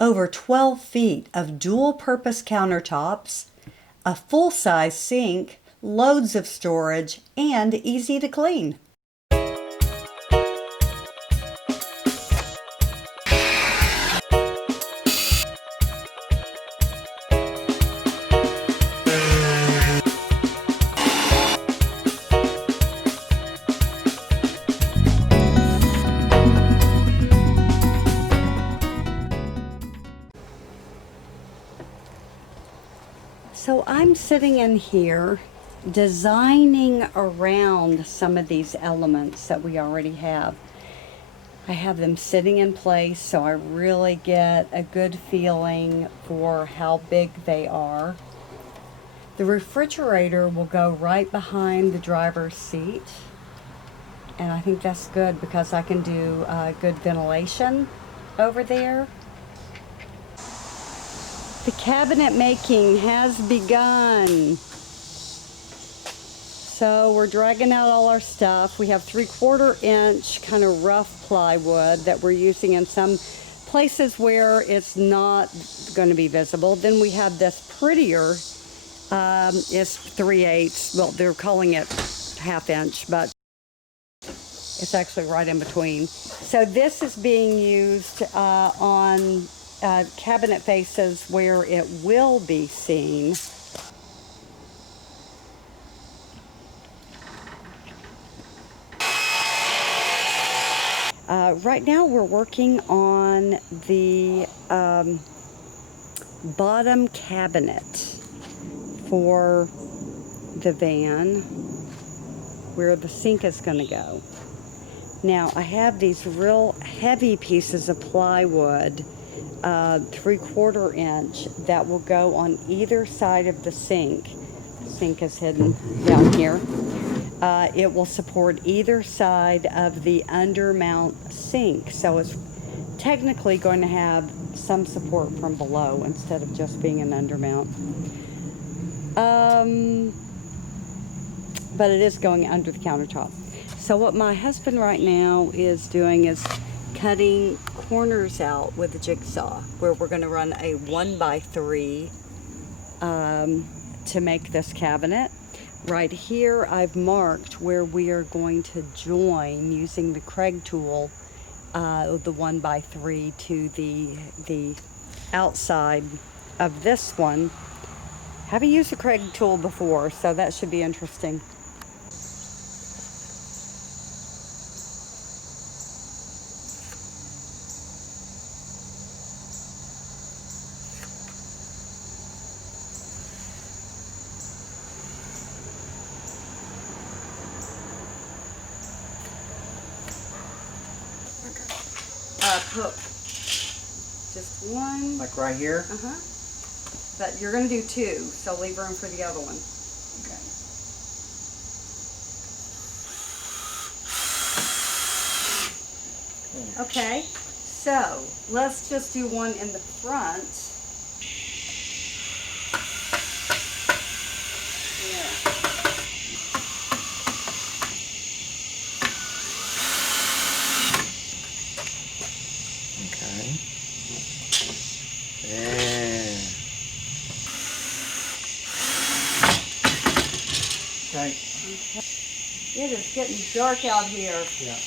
over 12 feet of dual-purpose countertops, a full-size sink, loads of storage, and easy to clean. So I'm sitting in here designing around some of these elements that we already have. I have them sitting in place so I really get a good feeling for how big they are. The refrigerator will go right behind the driver's seat, and I think that's good because I can do good ventilation over there. The cabinet making has begun. So we're dragging out all our stuff. We have 3/4 inch kind of rough plywood that we're using in some places where it's not going to be visible. Then we have this prettier, it's 3/8. Well, they're calling it 1/2 inch, but it's actually right in between. So this is being used on cabinet faces where it will be seen. Right now we're working on the bottom cabinet for the van where the sink is going to go. Now I have these real heavy pieces of plywood, 3/4 inch, that will go on either side of the sink. The sink is hidden down here. It will support either side of the undermount sink, so it's technically going to have some support from below instead of just being an undermount. But it is going under the countertop. So what my husband right now is doing is cutting corners out with a jigsaw, where we're going to run a 1x3 to make this cabinet. Right here I've marked where we are going to join using the Craig tool, the 1x3 to the outside of this one. Haven't used the Craig tool before, so that should be interesting. Hook. Just one. Like right here? Uh-huh. But you're going to do 2, so leave room for the other one. Okay. Okay, so let's just do one in the front. Okay. It is getting dark out here. Yeah.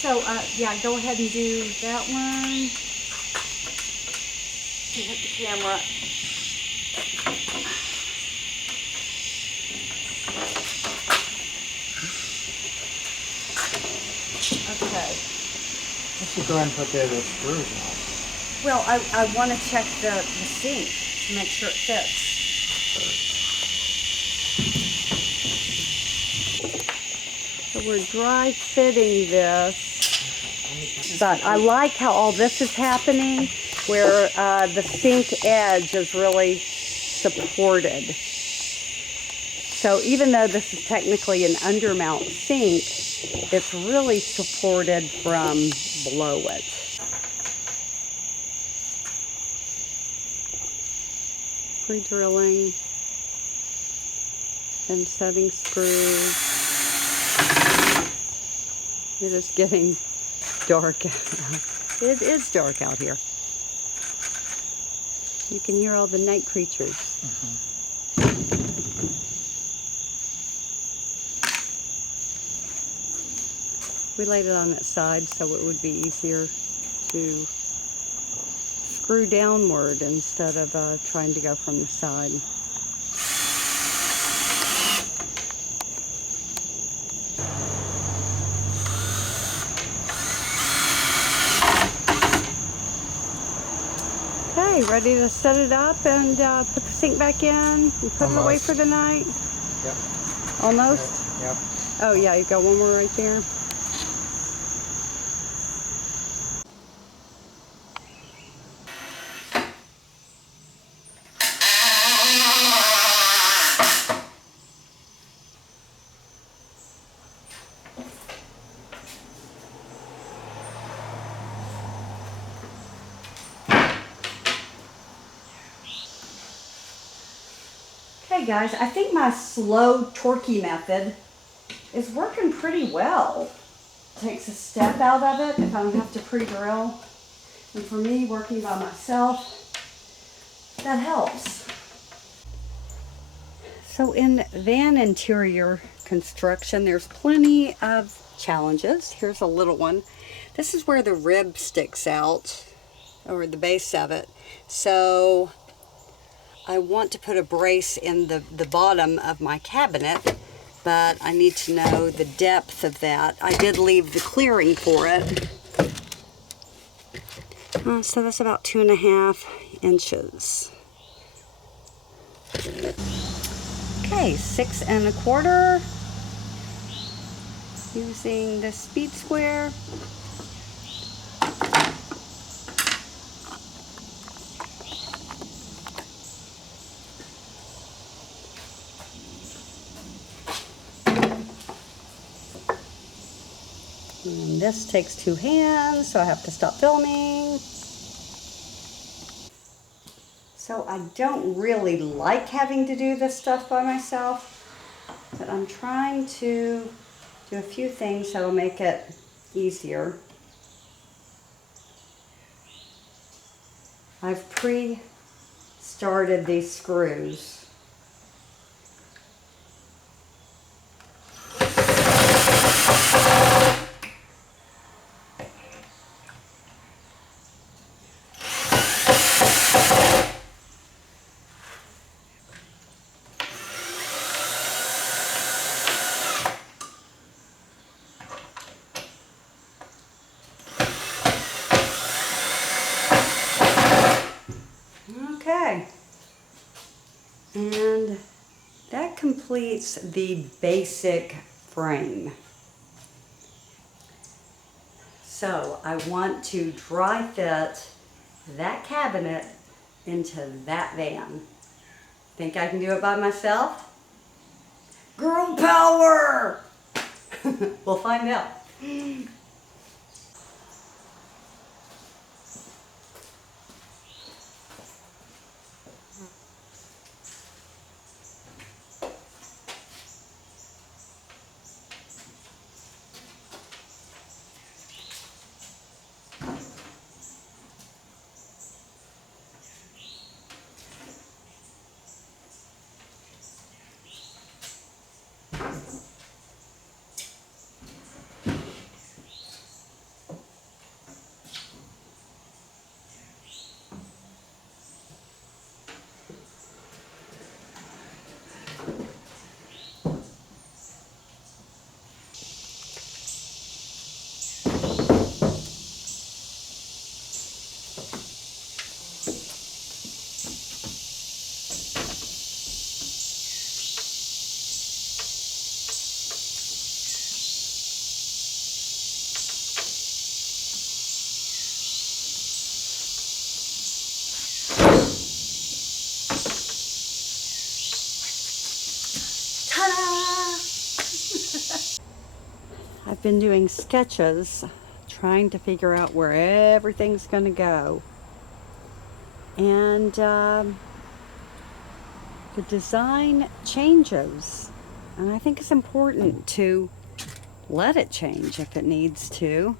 So, yeah, go ahead and do that one. Hit the camera. Okay. I should go ahead and put the screws on. Well, I want to check the sink to make sure it fits. So we're dry fitting this, but I like how all this is happening, where the sink edge is really supported. So even though this is technically an undermount sink, it's really supported from below it. Pre-drilling and setting screws. It is getting dark. It is dark out here. You can hear all the night creatures. We laid it on its side so it would be easier to screw downward instead of trying to go from the side. Okay, ready to set it up and put the sink back in and put it away for the night? Yep. Almost? Yep. Oh yeah, you got one more right there. Okay guys, I think my slow torquey method is working pretty well. Takes a step out of it if I don't have to pre-drill. And for me, working by myself, that helps. So in van interior construction, there's plenty of challenges. Here's a little one. This is where the rib sticks out, or the base of it. So I want to put a brace in the bottom of my cabinet, but I need to know the depth of that. I did leave the clearing for it. So that's about 2.5 inches. Okay, 6 1/4. Using the speed square. And this takes 2 hands, so I have to stop filming. So I don't really like having to do this stuff by myself, but I'm trying to do a few things that'll make it easier. I've pre-started these screws. Okay, and that completes the basic frame. So I want to dry fit that cabinet into that van. Think I can do it by myself? Girl power! We'll find out. I've been doing sketches, trying to figure out where everything's going to go. And the design changes. And I think it's important to let it change if it needs to.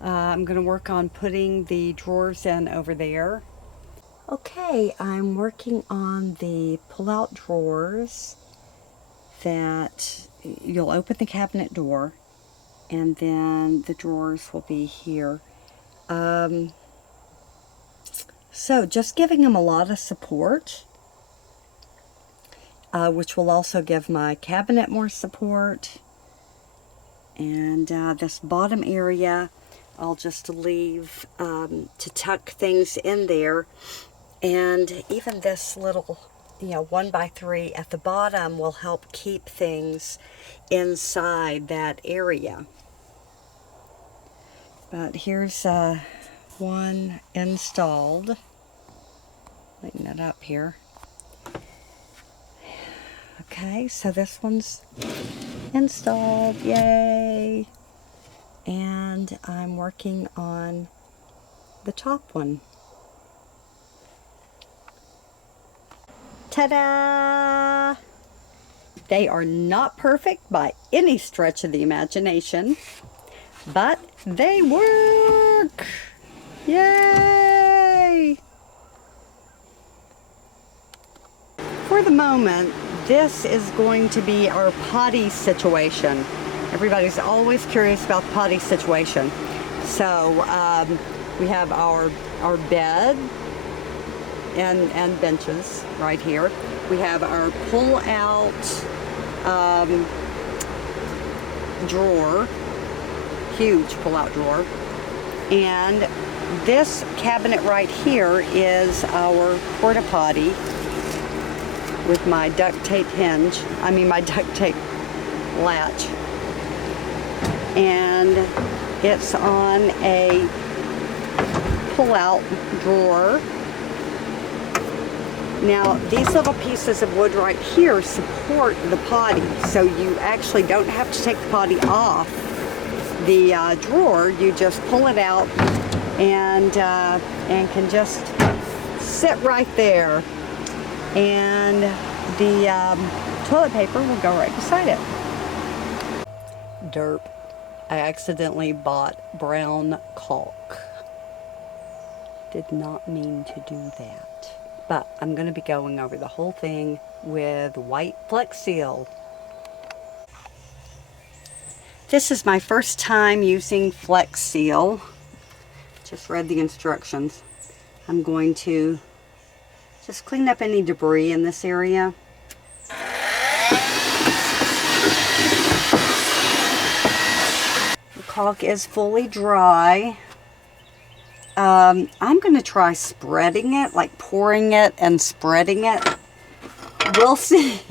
I'm going to work on putting the drawers in over there. Okay, I'm working on the pull-out drawers that you'll open the cabinet door and then the drawers will be here. So just giving them a lot of support, which will also give my cabinet more support. And this bottom area I'll just leave to tuck things in there. And even this little, 1x3 at the bottom will help keep things inside that area. But here's one installed. Lighten it up here. Okay, so this one's installed, yay! And I'm working on the top one. Ta-da! They are not perfect by any stretch of the imagination, but they work! Yay! For the moment, this is going to be our potty situation. Everybody's always curious about the potty situation. So we have our bed and benches right here. We have our pull-out drawer, huge pull-out drawer, and this cabinet right here is our Porta-Potty with my duct tape my duct tape latch. And it's on a pull-out drawer. Now, these little pieces of wood right here support the potty, so you actually don't have to take the potty off the drawer. You just pull it out and can just sit right there. And the toilet paper will go right beside it. Derp. I accidentally bought brown caulk. Did not mean to do that. But I'm going to be going over the whole thing with white Flex Seal. This is my first time using Flex Seal. Just read the instructions. I'm going to just clean up any debris in this area. The caulk is fully dry. I'm going to try spreading it, like pouring it and spreading it. We'll see.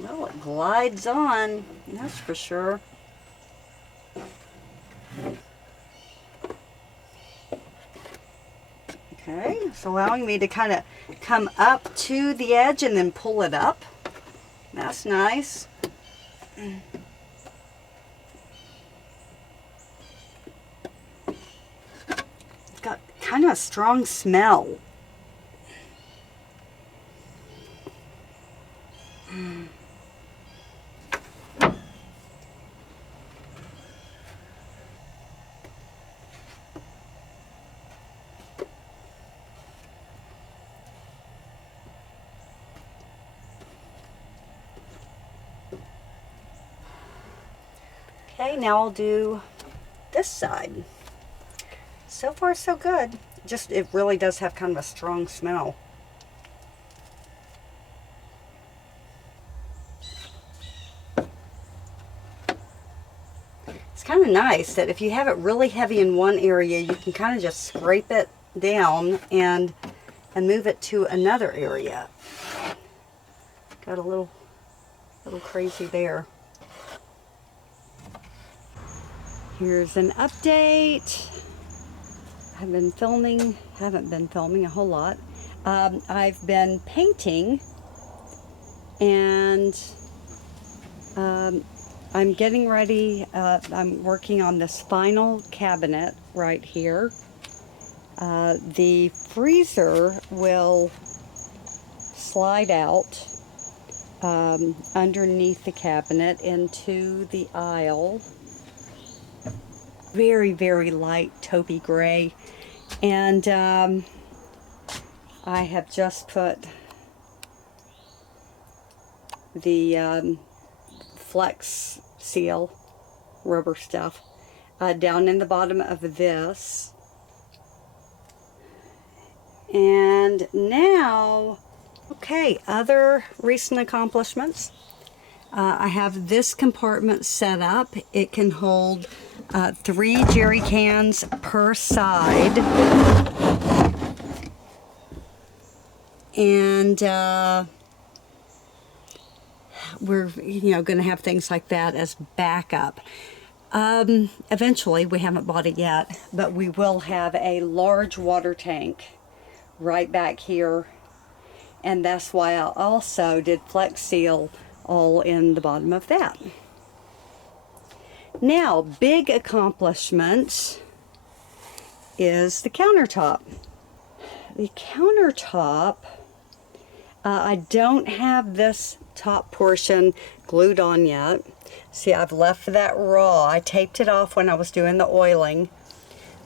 Well, it glides on, that's for sure. Okay, it's allowing me to kind of come up to the edge and then pull it up. That's nice. It's got kind of a strong smell. Okay, now I'll do this side. So far, so good. Just, it really does have kind of a strong smell. It's kind of nice that if you have it really heavy in one area, you can kind of just scrape it down and move it to another area. Got a little crazy there. Here's an update. I've been filming, haven't been filming a whole lot. I've been painting and I'm getting ready, I'm working on this final cabinet right here. The freezer will slide out underneath the cabinet into the aisle. Very, very light taupey gray. And I have just put the Flex Seal rubber stuff down in the bottom of this. And now, okay, other recent accomplishments. I have this compartment set up. It can hold 3 jerry cans per side. And we're, going to have things like that as backup. Eventually, we haven't bought it yet, but we will have a large water tank right back here. And that's why I also did Flex Seal all in the bottom of that. Now, big accomplishment is the countertop. The countertop, I don't have this top portion glued on yet. See, I've left that raw. I taped it off when I was doing the oiling.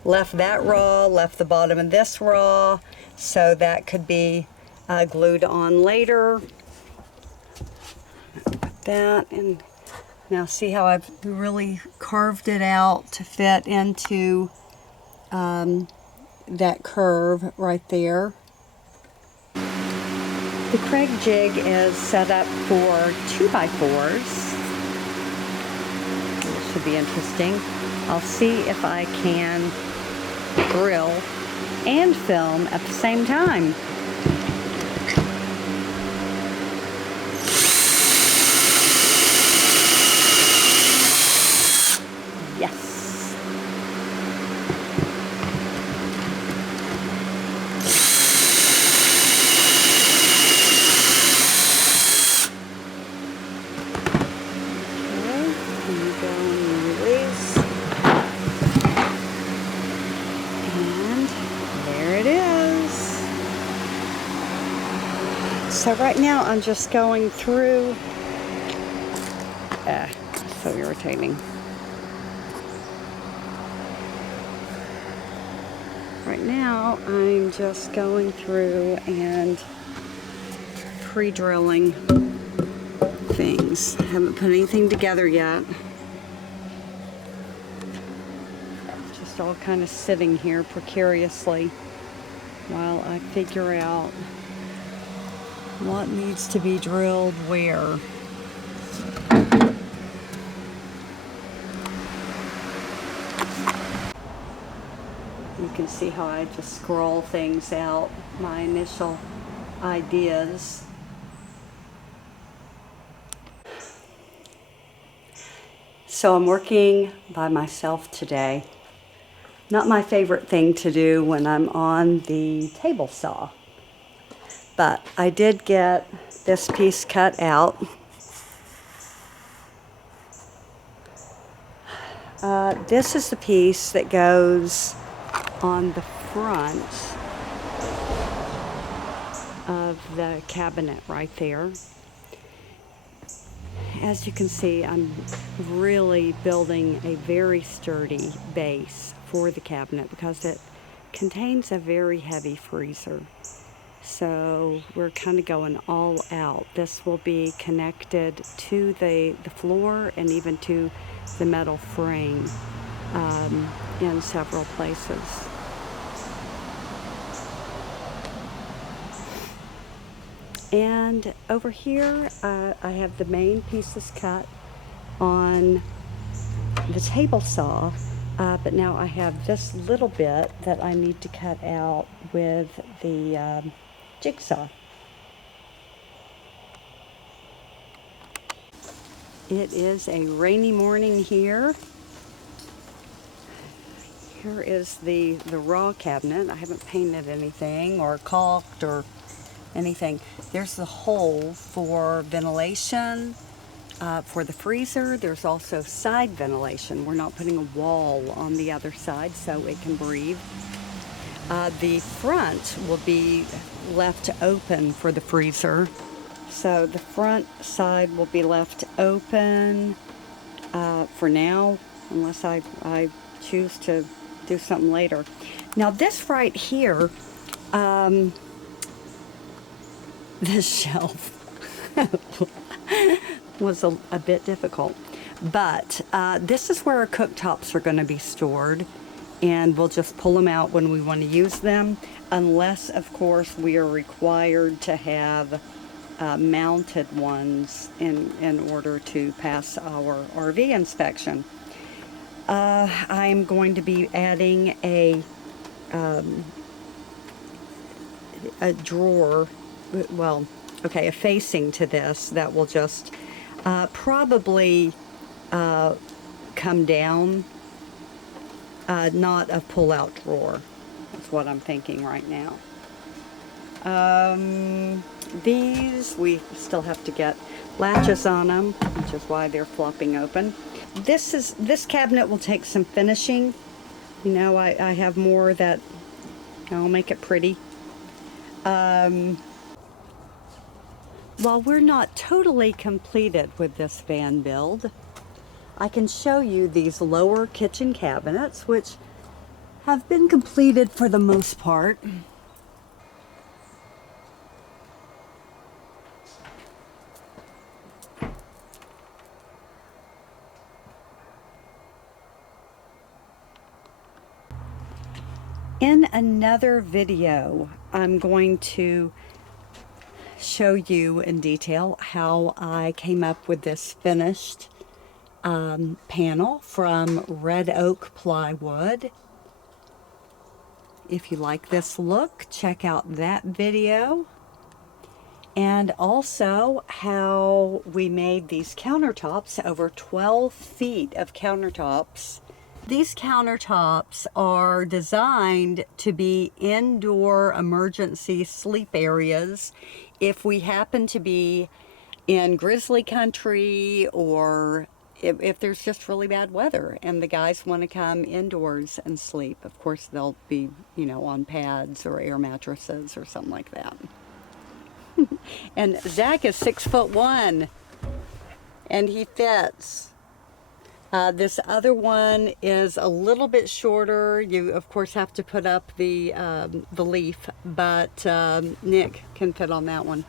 Left that raw, left the bottom of this raw, so that could be glued on later. Put that in. Now see how I've really carved it out to fit into that curve right there. The Craig jig is set up for 2x4s. This should be interesting. I'll see if I can grill and film at the same time. Yes. So right now I'm just going through, so irritating. Right now I'm just going through and pre-drilling things. I haven't put anything together yet. Just all kind of sitting here precariously while I figure out what needs to be drilled where. You can see how I just scroll things out, my initial ideas. So I'm working by myself today. Not my favorite thing to do when I'm on the table saw. But I did get this piece cut out. This is the piece that goes on the front of the cabinet right there. As you can see, I'm really building a very sturdy base for the cabinet because it contains a very heavy freezer. So we're kind of going all out. This will be connected to the floor and even to the metal frame in several places. And over here I have the main pieces cut on the table saw, but now I have this little bit that I need to cut out with the jigsaw. It is a rainy morning here. Here is the raw cabinet. I haven't painted anything or caulked or anything. There's the hole for ventilation For the freezer, there's also side ventilation. We're not putting a wall on the other side so it can breathe. The front will be left open for the freezer. So the front side will be left open for now, unless I choose to do something later. Now this right here, this shelf was a bit difficult, but this is where our cooktops are going to be stored, and we'll just pull them out when we want to use them, unless of course we are required to have mounted ones in order to pass our RV inspection. I'm going to be adding a drawer, well, okay, a facing to this that will just probably come down, not a pull-out drawer. That's what I'm thinking right now. These, we still have to get latches on them, which is why they're flopping open. This cabinet will take some finishing. You know, I have more that I'll make it pretty. While we're not totally completed with this van build, I can show you these lower kitchen cabinets, which have been completed for the most part. In another video, I'm going to show you in detail how I came up with this finished panel from red oak plywood. If you like this look, check out that video. And also how we made these countertops, over 12 feet of countertops. These countertops are designed to be indoor emergency sleep areas if we happen to be in grizzly country, or if there's just really bad weather and the guys want to come indoors and sleep. Of course, they'll be, you know, on pads or air mattresses or something like that. And Zach is 6'1", and he fits. This other one is a little bit shorter. You, of course, have to put up the leaf, but Nick can fit on that one.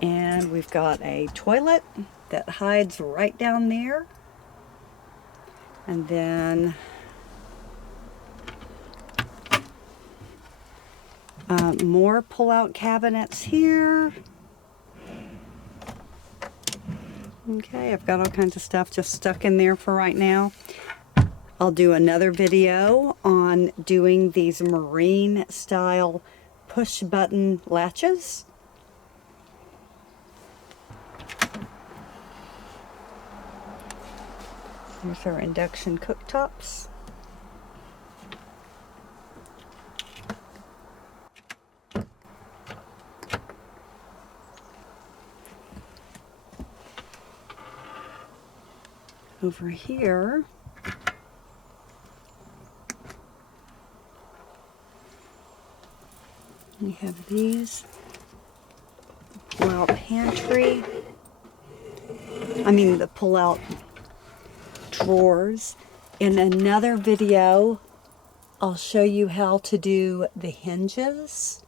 And we've got a toilet that hides right down there. And then more pull-out cabinets here. Okay, I've got all kinds of stuff just stuck in there for right now. I'll do another video on doing these marine style push button latches. Here's our induction cooktops. Over here, we have these pull-out pantry. The pull-out drawers. In another video, I'll show you how to do the hinges.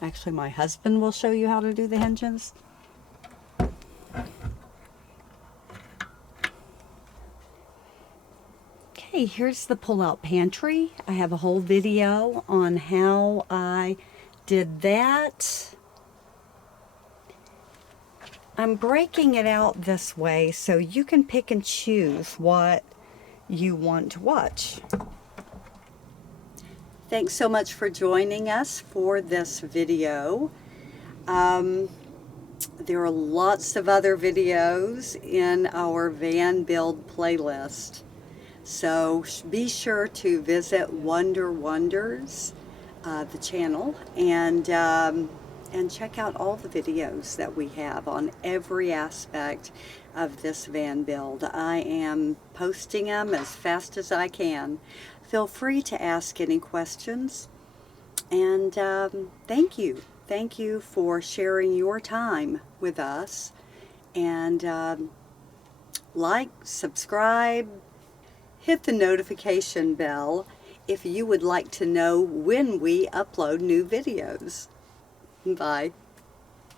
Actually, my husband will show you how to do the hinges. Okay, here's the pull-out pantry. I have a whole video on how I did that. I'm breaking it out this way so you can pick and choose what you want to watch. Thanks so much for joining us for this video. There are lots of other videos in our van build playlist. So be sure to visit Wonder Wonders, the channel, and and check out all the videos that we have on every aspect of this van build. I am posting them as fast as I can. Feel free to ask any questions, and thank you. Thank you for sharing your time with us, and like, subscribe, hit the notification bell if you would like to know when we upload new videos. Bye.